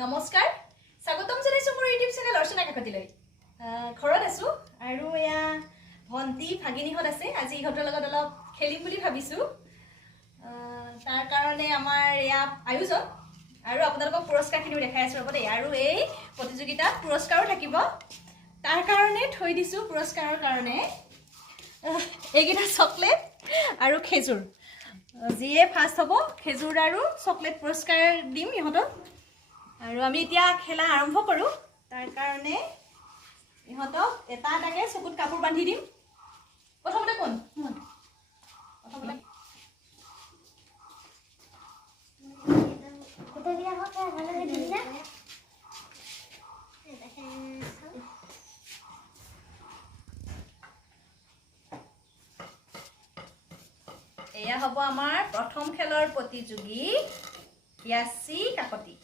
নমস্কাৰ স্বাগতম জনাইছো মোৰ ইউটিউব চেনেল অৰ্চনা কাকতিলৈ ঘৰত আছো আৰু এয়া ভন্টি ভাগিনীহত আছে আজি ইহঁতৰ লগত অলপ খেলিম বুলি ভাবিছো তাৰ কাৰণে আমাৰ এয়া আয়োজন আৰু আপোনালোকক পুৰস্কাৰখিনি দেখাই আছো ৰব দেই আৰু এই প্ৰতিযোগিতাত পুৰস্কাৰো থাকিব তাৰ কাৰণে থৈ দিছো পুৰস্কাৰৰ কাৰণে এইকেইটা চকলেট আৰু খেজুৰ যিয়ে ফাৰ্ষ্ট হ'ব খেজুৰ আৰু চকলেট পুৰস্কাৰ দিম ইহঁতক আৰু আমি এতিয়া খেলা আৰম্ভ কৰো তাৰ কাৰণে ইহঁতক এটা এটাকে চকুত কাপোৰ বান্ধি দিম প্ৰথমতে কোন প্ৰথমতে কত দিয়া হতে ভালো দিবি না এয়া হ'ব আমাৰ প্ৰথম খেলৰ প্ৰতিযোগী ইয়াসি কাকতি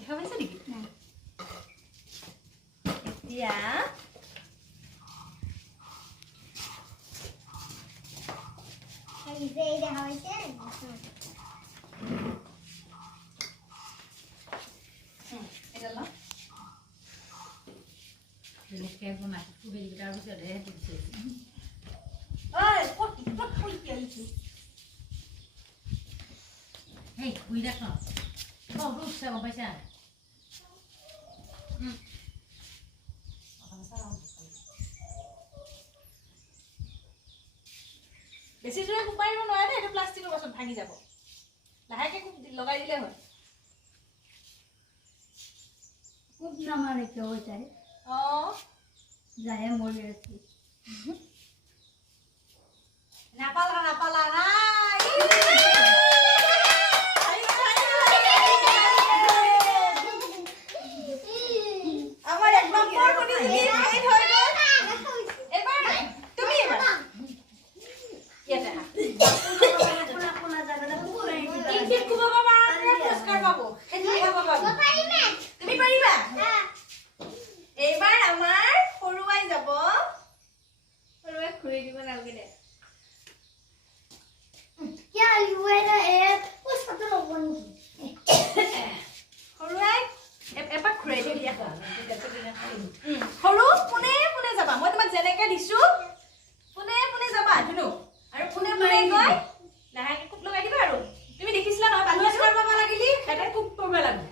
দেখা পাইছে নেকি এতিয়া এই যে দেখা হইছে এটা না Ele quer uma coisa que dá você é tudo isso. Ai, pode que é isso? Hey, cuida só. Bom, vamos ser uma paixão. বেছি জোৰে কুপাৰিব নোৱাৰে এটা প্লাষ্টিকৰ বাছত ভাঙি যাব লাহেকে লগাই দিলে হয় खूप नामारे के होत आहे जाय मोरे असते নাপালা না আমার এক নম্বর প্রতিযোগী ফাইট হয়ে গেল এবার তুমি এবার এটা पुन्हा पुन्हा जागा पुरा তিনটে কুবা বাবা পুরস্কার পাবো খেজুর বাবা পাবো তুমি পারিবা এইবাৰ আমাৰ সৰুৱাই যাব সৰুৱাই খুৰি দিব নালগে দে क्या हुआ ना ए उस पता लोगों ने সৰুৱাই এপাক খুৰাই দিয়া সৰু পুনে পুনে যাবা মই তোমাক যেনেকে দিছো পুনে পুনে যাবা ধুনু আৰু পুনে পুনে গৈ লাহেকে কুপ লগাই দিবা আৰু তুমি দেখিছিলা নহয় পুৰস্কাৰ পাব লাগিলি এটা কুপ কৰিব লাগে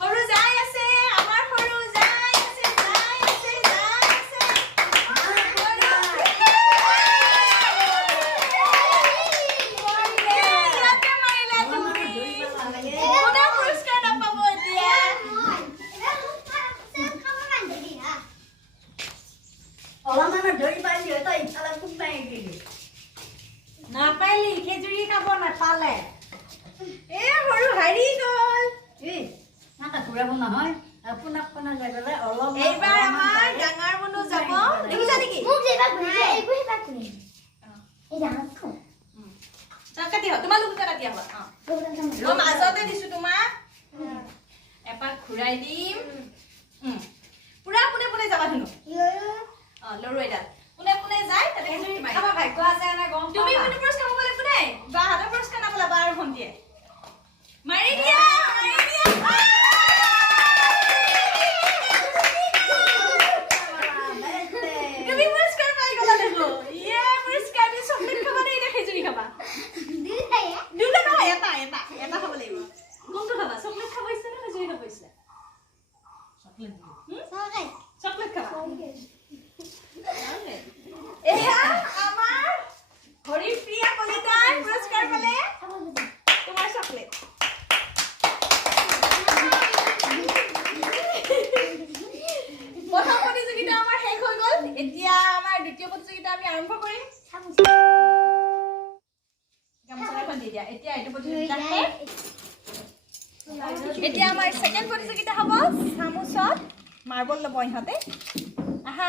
সৰু যাই আছে আমাৰ সৰু যাই আছে ইয়াতে মাৰিলা তুমি কোনে পুৰস্কাৰ নাপাব এতিয়া ओला mana धोई पाली होता इथला खूप नाही गेली নাপাইলি খেজুৰি খাব নাপালে এ সৰু হাৰি গল ए नाका पुराबो নহয় पुन्हा पुन्हा जागले ओला এইবাৰ আমাৰ ডাঙৰ মনু যাব দেখিছা নেকি मुख जेबा गुजे ए गुहे बा कुनी ए जानो को কাটি হ তোমালোক দুটা কাটি আহা মই মাজতে দিছো তোমাক এপাক ঘূৰাই দিম পুৰা পুনে পুনে যাবা ধুনু লৰু এডাল পুনে পুনে যায় তাতে খেজুৰি মাৰি খাবা ভাগ্য আছে না গম তুমি কোনে পুৰস্কাৰ পাব লাগিব নাই বা হাতৰ পুৰস্কাৰ নাপালা বা আৰু ভন্টিয়ে মাৰি দিয়া তুমি পুৰস্কাৰ পাই গলা দেখো ইয়ে পুৰস্কাৰ দি চকলেট খাবা নে এটা খেজুৰি খাবা दिल है দুটা নহয় এটা খাব লাগিব কোনটো খাবা চকলেট খাব ইচ্ছা নে খেজুৰি খাব ইচ্ছা चॉकलेट सगळे চকলেট খাবা এয়া আমাৰ হৰিপ্ৰিয়া কলিতাই পুৰস্কাৰ পালে তোমাৰ চকলেট প্ৰথম প্ৰতিযোগিতা আমাৰ শেষ হৈ গ'ল এতিয়া আমাৰ দ্বিতীয় প্ৰতিযোগিতা আমি আৰম্ভ কৰিম গামোচাখন দি দিয়া এতিয়া এইটো প্ৰতিযোগিতা শেষ এতিয়া আমাৰ সেকেন্ড প্ৰতিযোগিতা হ'ব চামুচত মাৰ্বল ল'ব ইহঁতে আহা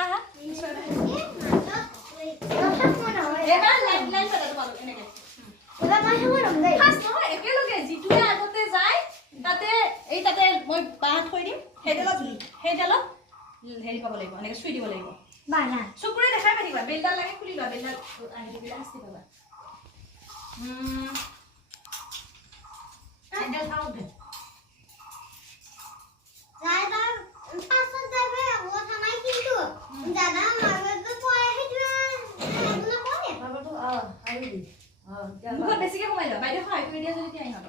এবাৰ লাইন কৰা তোমালোক এনেকে ফাৰ্ষ্ট নহয় একেলগে যিটোৱে আগতে যায় তাতে মই বাঁহ থৈ দিম সেইডালত হেৰি পাব লাগিব এনেকে চুই দিব লাগিব বানা চকুৰে দেখাই পাতিবা বেলডাল লাগে খুলি লোৱা বেলডাল আহি দিলে শাস্তি পাবা চেন্দেল খাও দে যাইবা পাছত যাবে ও থামাই কিন্তু দাদা মারবে পড়ে হেতু না পড়ে বাবাটো আহি দি মুখত বেছিকে সোমাই লোৱা বাইদেউ সহায় কৰি দিয়া যদি এতিয়া আহিব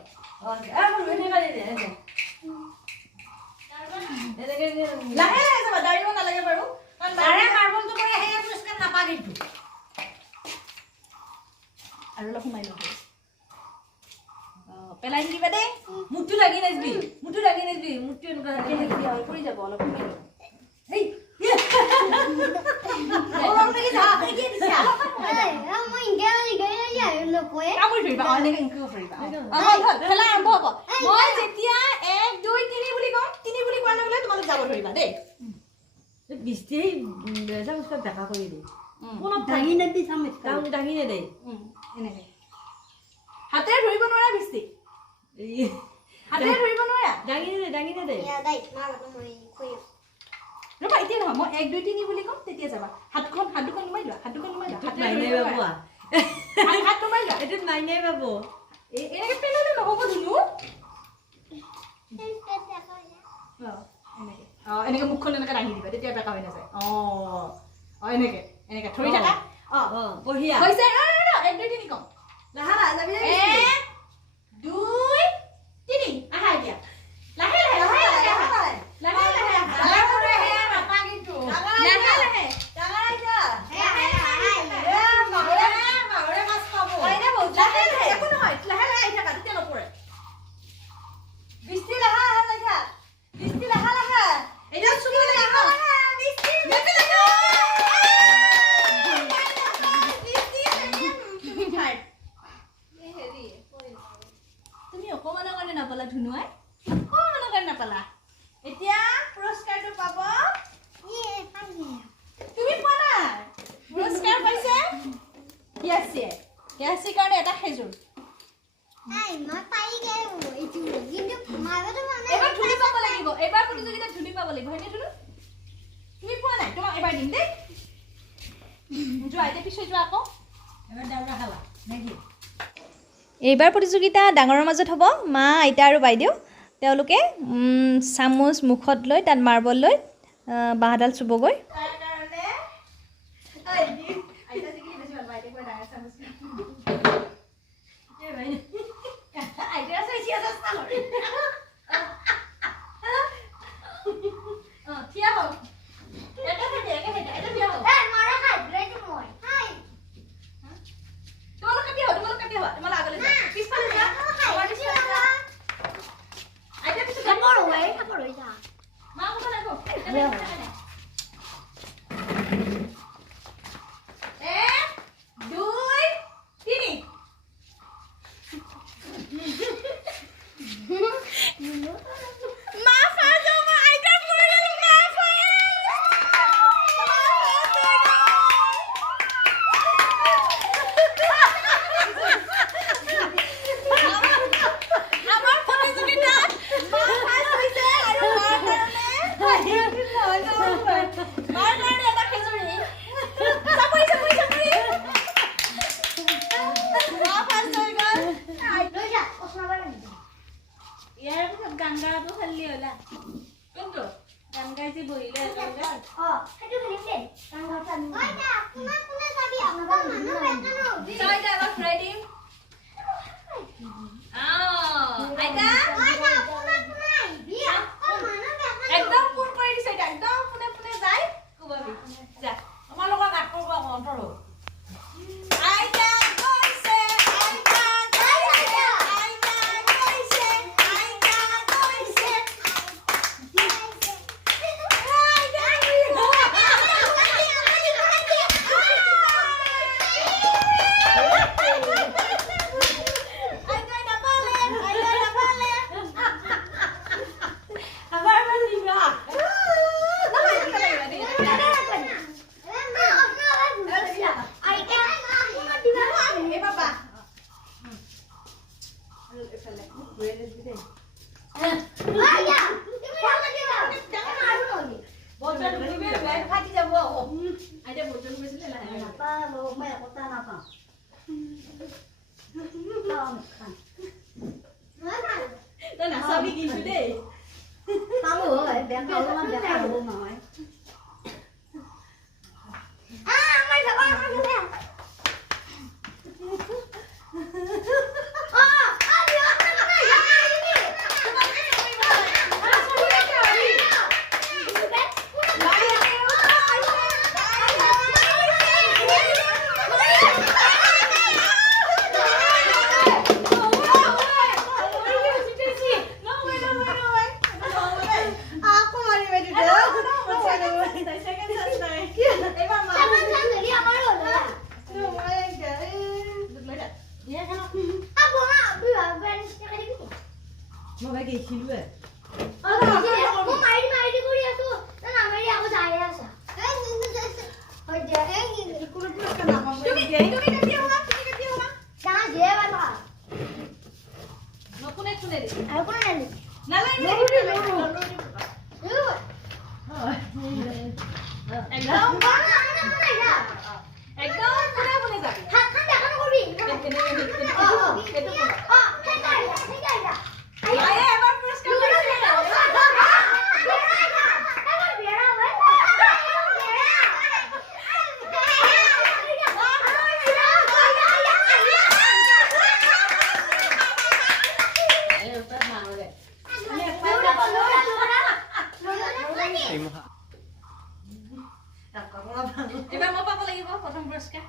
লাহে লাহে যাবা দাঁড়িব নালাগে বাৰু তাৰে মাৰ্বলটো কৰি আহে পুৰস্কাৰ নাপা কিন্তু আৰু অলপ সোমাই লোৱা পেলাই নিদিবা দেই মুঠটো লাগি নাযাবি মুঠটো এনেকুৱা পৰি যাব অলপ সোমাই লোৱা হেই মই ইংগে যাই নকয় কামুৰি ধৰিবা এনেকৈ ইংকিব পাৰিবা খেলা আৰম্ভ হ'ব মই যেতিয়া 1 2 3 বুলি কম 3 বুলি কোৱাৰ লগে লগে তোমালোক যাব ধৰিবা দেই বিস্তি বেজা উস্কা দেখা কৰি দে কোন দাগি নেদি সামে কাম দাগি নে দে এনেকৈ হাতেৰে ধৰিব নোৱাৰা বিস্তি হাতেৰে ধৰিব নোৱাৰা দাগি নে দে ইয়া দাই মাৰটো মই কই ৰবা এতিয়া নহয় মই 1 2 3 বুলি কম তেতিয়া যাবা হাতখন নুমাই লোৱা হাতখন নুমাই লোৱা নাই নাই বাবু হাত নুমাই লোৱা এটো নাই নাই বাবু এনেকৈ পেলালে নহ'ব ধুনু এনেকৈ মুখখন এনেকৈ দাঙি দিবা তেতিয়া বেকা হৈ নাযায় এনেকৈ ধৰি থাকা বঢ়িয়া হৈছে 1 2 3 কম লাহা যাবি 1 2 3 আহা এতিয়া লাহে লাহে তুমি অকমানৰ কাৰণে নাপালা ধুনুৱাই অকমানৰ কাৰণে নাপালা এতিয়া পুৰস্কাৰটো পাব তুমি পোৱা নাই পুৰস্কাৰ পাইছে হিয়াচি কাৰণে এটা খেজুৰ আই মই পাই গেল ইটো কিন্তু মাৰটো মানে এবাৰ ধুনি পাব লাগিব এবাৰ প্ৰতিযোগিতাত ধুনি পাব লাগিব হয়নে ধুনু তুমি পোৱা নাই তোমাক এবাৰ দিম দেই যোৱা এতিয়া পিছত যোৱা আকৌ এবাৰ দাউৰা খালা নেকি এইবাৰ প্ৰতিযোগিতা ডাঙৰৰ মাজত হ'ব মা আইতা আৰু বাইদেউ তেওঁলোকে চামুচ মুখত লৈ তাত মাৰ্বল লৈ বাঁহডাল চুবগৈ গানগাটো খালি হলা কোনটো গানগাইছে বহিলে হেতু খেলিম দে গান গান ওইটা কোনে যাবি আপনার মানুহ বেতন হবি ছয়টা আবার ফ্রাইডে আইতা ওইটা কোনে আইবি মানুহ বেতন একদম পুন কৰি দিছে এটা একদম পুনে যায় কুবাবি যা আমাৰ লগৰ গাত কৰব অন্তৰ আইতা গৈছিলোৱে মাৰি কৰি আছো নামাৰি আকৌ যাই আছা হয় দে তুমি কাটি হোৱা যা যে বাবা নকুনে কোনে দে আৰু কোন নাই নালাগে একদম একদম কোনে কোনে যাবি হাত খান দেখা নকবি আয়ে এবাৰ পুৰস্কাৰ পাইছে এবাৰ মই পাব লাগিব প্ৰথম পুৰস্কাৰ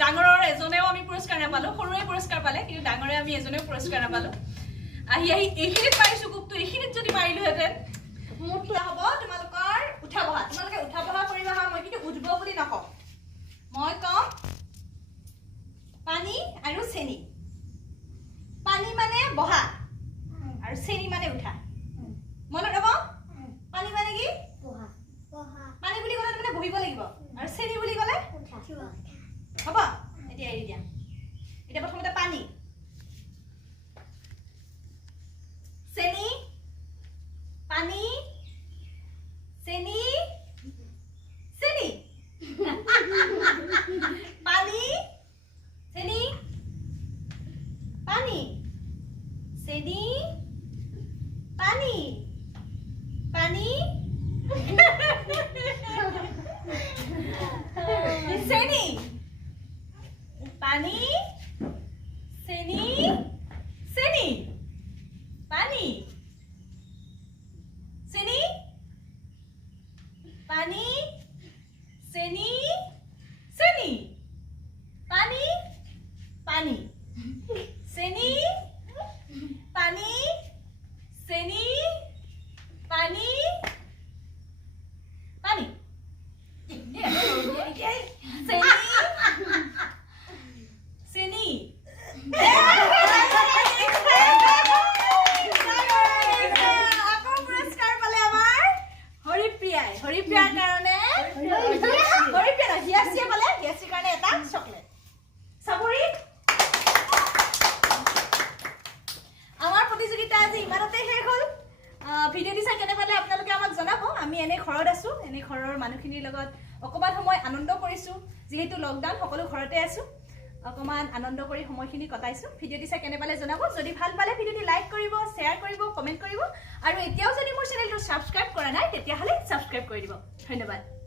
ডাঙৰৰ এজনেও আমি পুৰস্কাৰ নাপালো সৰুৱে পুৰস্কাৰ পালে কিন্তু ডাঙৰে আমি এজনেও পুৰস্কাৰ নাপালো আহি এইখিনিত পাৰিছো কুকটো এইখিনিত যদি পাৰিলোহেঁতেন মোৰটো হ'ব তোমালোকৰ উঠা বহা তোমালোকে উঠা বহা কৰিবা হয় মই কিন্তু উঠিব বুলি নকওঁ মই কম পানী আৰু চেনি পানী মানে বহা আৰু চেনি মানে উঠা মনত ৰ'ব পানী মানে কি পানী বুলি ক'লে মানে বহিব লাগিব আৰু চেনি বুলি ক'লে হ'ব এতিয়া এৰি দিয়া এতিয়া প্ৰথমতে পানী চেনি পানী চেনি চেনি পানী চেনি পানী চেনি পানী পানী চেনি পানী চেনি চেনি পানী চেনি পানী চেনি চেনি পানী পানী চেনি পানী চেনি পানী পানী চেনি হৰিপ্ৰিয়াৰ কাৰণে হৰিপ্ৰিয়া হিয়াচিয়ে পালে হিয়াচিৰ কাৰণে এটা চকলেট চাবৰি আমাৰ প্ৰতিযোগিতা আজি ইমানতে শেষ হ'ল ভিডিঅ'টি চাই কেনে পালে আপোনালোকে আমাক জনাব আমি এনে ঘৰত আছো এনে ঘৰৰ মানুহখিনিৰ লগত অকমান সময় আনন্দ কৰিছো যেহেতু লকডাউন সকলো ঘৰতে আছো অকমান আনন্দ কৰি সময়খিনি কটাইছো ভিডিঅ'টি চাই কেনে পালে জনাব যদি ভাল পালে ভিডিঅ'টি লাইক কৰিব শ্বেয়াৰ কৰিব কমেন্ট কৰিব আৰু এতিয়াও যদি মোৰ চেনেলটো সাবস্ক্ৰাইব কৰা নাই তেতিয়াহলে সাবস্ক্ৰাইব কৰি দিব ধন্যবাদ